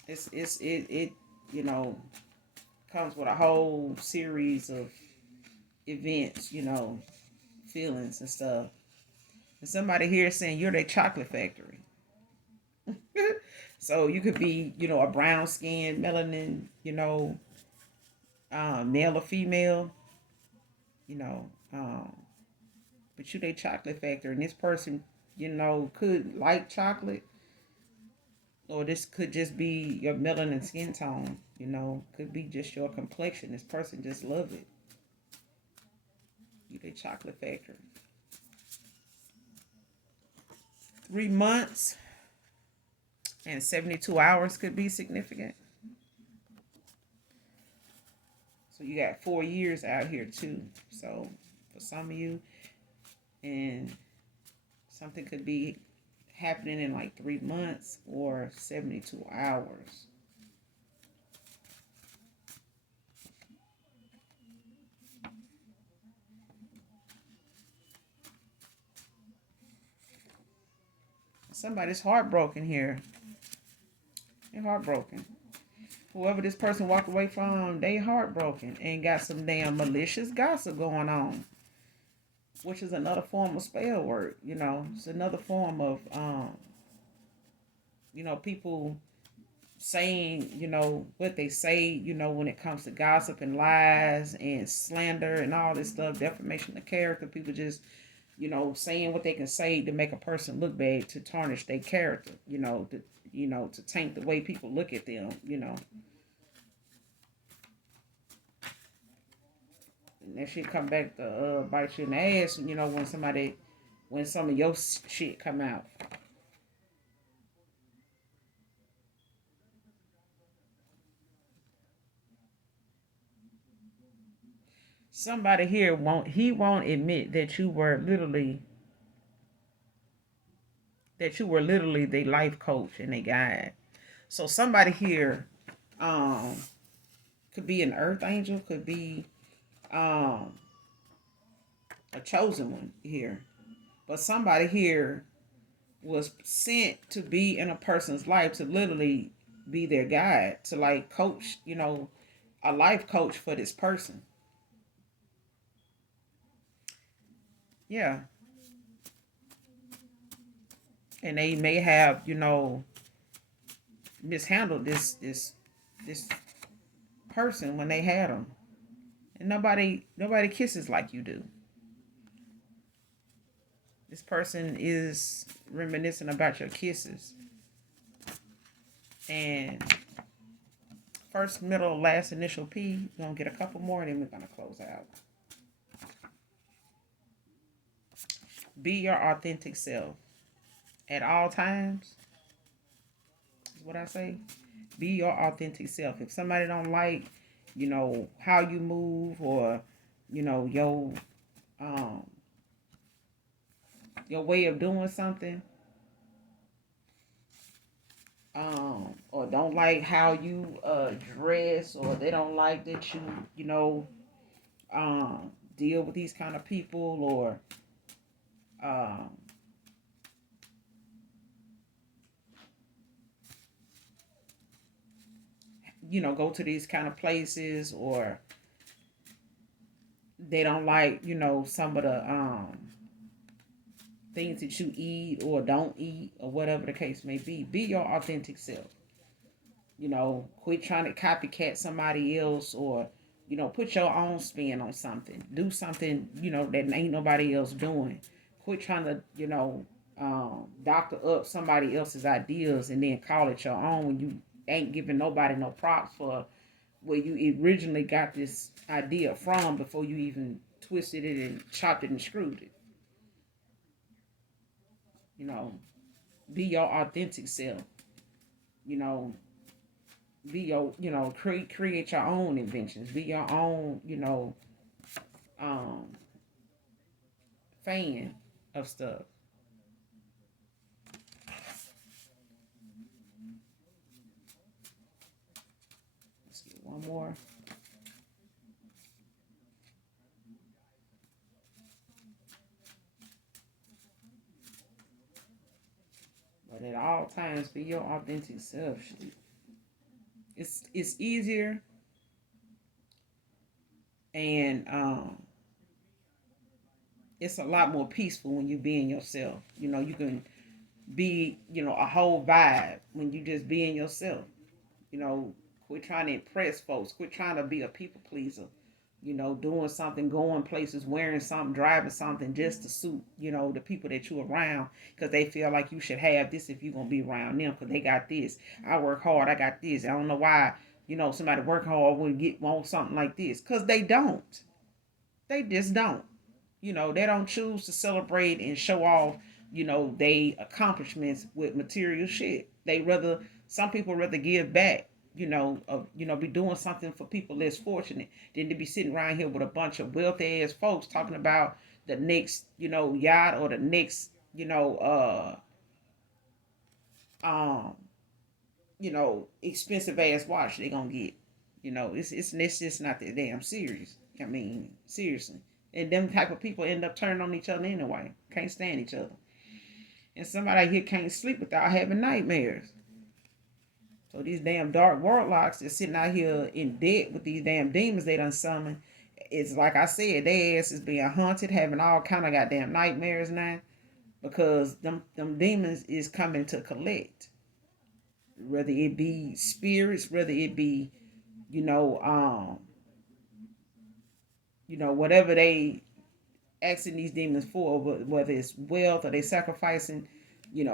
it comes with a whole series of events, feelings and stuff. And somebody here is saying you're their chocolate factory. So you could be, a brown skin, melanin, male or female, you know, um, but you their chocolate factory. And this person, could like chocolate, or this could just be your melanin skin tone, could be just your complexion. This person just love it. You their chocolate factory. 3 months and 72 hours could be significant. So you got 4 years out here too. So for some of you, and something could be happening in like 3 months or 72 hours. Somebody's heartbroken here. They're heartbroken. Whoever this person walked away from, they heartbroken and got some damn malicious gossip going on, which is another form of spell work. It's another form of people saying, what they say, when it comes to gossip and lies and slander and all this stuff, defamation of character. People just, saying what they can say to make a person look bad, to tarnish their character, to taint the way people look at them, And that shit come back to bite you in the ass, when some of your shit come out. Somebody here won't admit that you were literally the life coach and a guide. So somebody here um could be an earth angel, could be um a chosen one here. But somebody here was sent to be in a person's life to literally be their guide, to like coach, a life coach for this person. Yeah. And they may have, mishandled this person when they had them. And nobody kisses like you do. This person is reminiscing about your kisses. And first, middle, last, initial P. We're going to get a couple more and then we're going to close out. Be your authentic self at all times. Is what I say. Be your authentic self. If somebody don't like, how you move, or, um, your way of doing something, or don't like how you dress, or they don't like that you deal with these kind of people, or um, go to these kind of places, or they don't like, some of the things that you eat or don't eat, or whatever the case may be. Be your authentic self. Quit trying to copycat somebody else, or put your own spin on something. Do something that ain't nobody else doing. Quit trying to doctor up somebody else's ideas and then call it your own when you ain't giving nobody no props for where you originally got this idea from before you even twisted it and chopped it and screwed it. you know be your authentic self. you know be your, create your own inventions. Be your own, um fan of stuff. Let's get one more. But at all times, be your authentic self. It's easier, and it's a lot more peaceful when you being yourself. You can be, a whole vibe when you just being yourself. You know, quit trying to impress folks. Quit trying to be a people pleaser. Doing something, going places, wearing something, driving something just to suit, the people that you around, because they feel like you should have this if you're going to be around them, because they got this. I work hard, I got this. I don't know why, somebody work hard would want something like this, because they don't. They just don't. They don't choose to celebrate and show off, they accomplishments with material shit. Some people rather give back, be doing something for people less fortunate than to be sitting around here with a bunch of wealthy ass folks talking about the next, yacht, or the next, um, expensive ass watch they gonna get. It's just not that damn serious. I mean, seriously. And them type of people end up turning on each other anyway. Can't stand each other. And somebody here can't sleep without having nightmares. So these damn dark warlocks that's sitting out here in debt with these damn demons they done summoned. It's like I said, their ass is being haunted, having all kind of goddamn nightmares now, because them demons is coming to collect. Whether it be spirits, whether it be, you know, um, whatever they asking these demons for, whether it's wealth, or they sacrificing,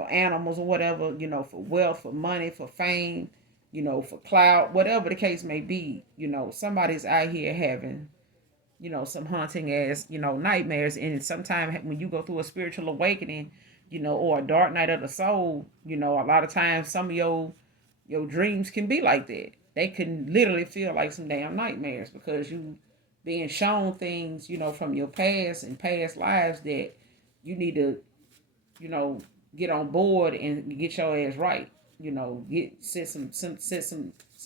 animals or whatever, for wealth, for money, for fame, for clout, whatever the case may be. Somebody's out here having, some haunting ass, nightmares. And sometimes when you go through a spiritual awakening, or a dark night of the soul, a lot of times some of your dreams can be like that. They can literally feel like some damn nightmares, because you being shown things, from your past and past lives that you need to, you know, get on board and get your ass right. Get set some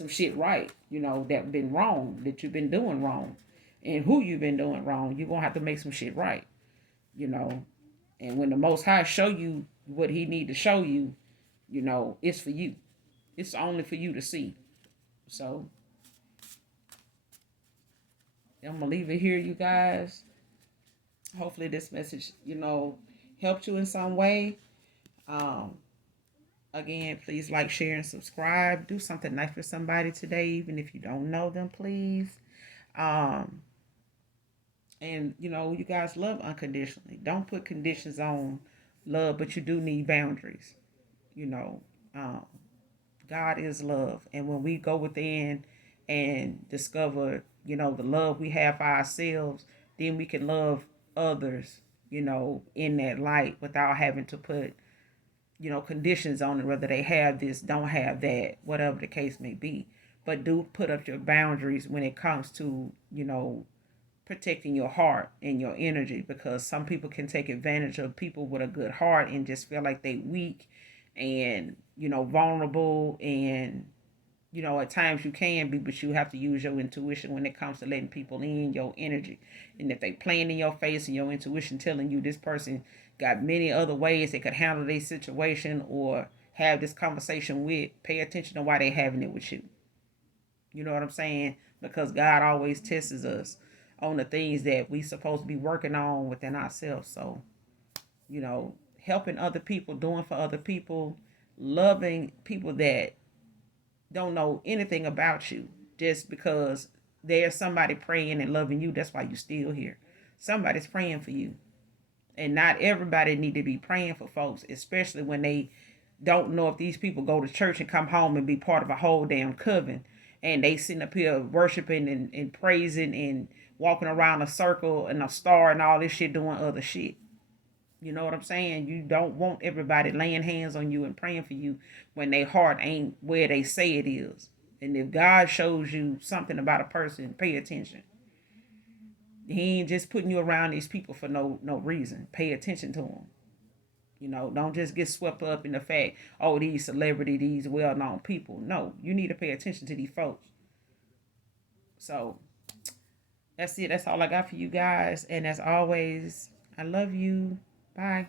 shit right. That been wrong, that you've been doing wrong, and who you've been doing wrong. You're gonna have to make some shit right. You know, and when the Most High show you what He need to show you, it's for you. It's only for you to see. So I'm gonna leave it here, you guys. Hopefully, this message, helped you in some way. Um, Again, please like, share, and subscribe. Do something nice for somebody today, even if you don't know them, please. Um, and you guys love unconditionally. Don't put conditions on love, but you do need boundaries. You know, um, God is love, and when we go within and discover, the love we have for ourselves, then we can love others, in that light, without having to put, conditions on it, whether they have this, don't have that, whatever the case may be. But do put up your boundaries when it comes to, protecting your heart and your energy, because some people can take advantage of people with a good heart and just feel like they weak and, vulnerable, and, You know, at times you can be, but you have to use your intuition when it comes to letting people in, your energy. And if they playing in your face and your intuition telling you this person got many other ways they could handle their situation or have this conversation with, pay attention to why they having it with you. You know what I'm saying? Because God always tests us on the things that we supposed to be working on within ourselves. So, you know, helping other people, doing for other people, loving people that don't know anything about you just because there's somebody praying and loving you. That's why you still here. Somebody's praying for you. And not everybody need to be praying for folks, especially when they don't know if these people go to church and come home and be part of a whole damn coven. And they sitting up here worshiping and praising and walking around a circle and a star and all this shit doing other shit. You know what I'm saying? You don't want everybody laying hands on you and praying for you when their heart ain't where they say it is. And if God shows you something about a person, pay attention. He ain't just putting you around these people for no reason. Pay attention to them. You know, don't just get swept up in the fact, oh, these celebrity, these well-known people. No, you need to pay attention to these folks. So that's it. That's all I got for you guys. And as always, I love you. Bye.